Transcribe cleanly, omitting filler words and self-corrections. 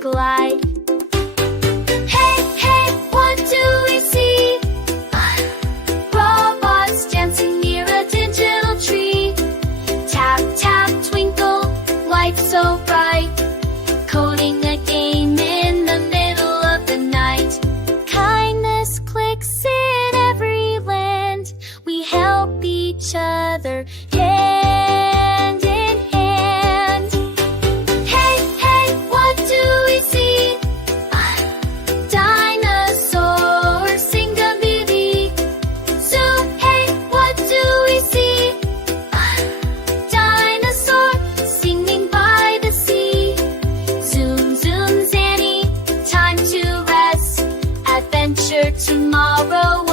glide. Hey, hey, what do we see? Robots dancing near a digital tree. Tap, tap, twinkle, light so bright. Coding a game in the middle of the night. Kindness clicks in every land. We help each other hand in hand. Hey, hey, what do we see? Dinosaurs sing a beauty. Zoom, hey, what do we see? Dinosaur singing by the sea. Zoom, zoom, Zany, time to rest. Adventure tomorrow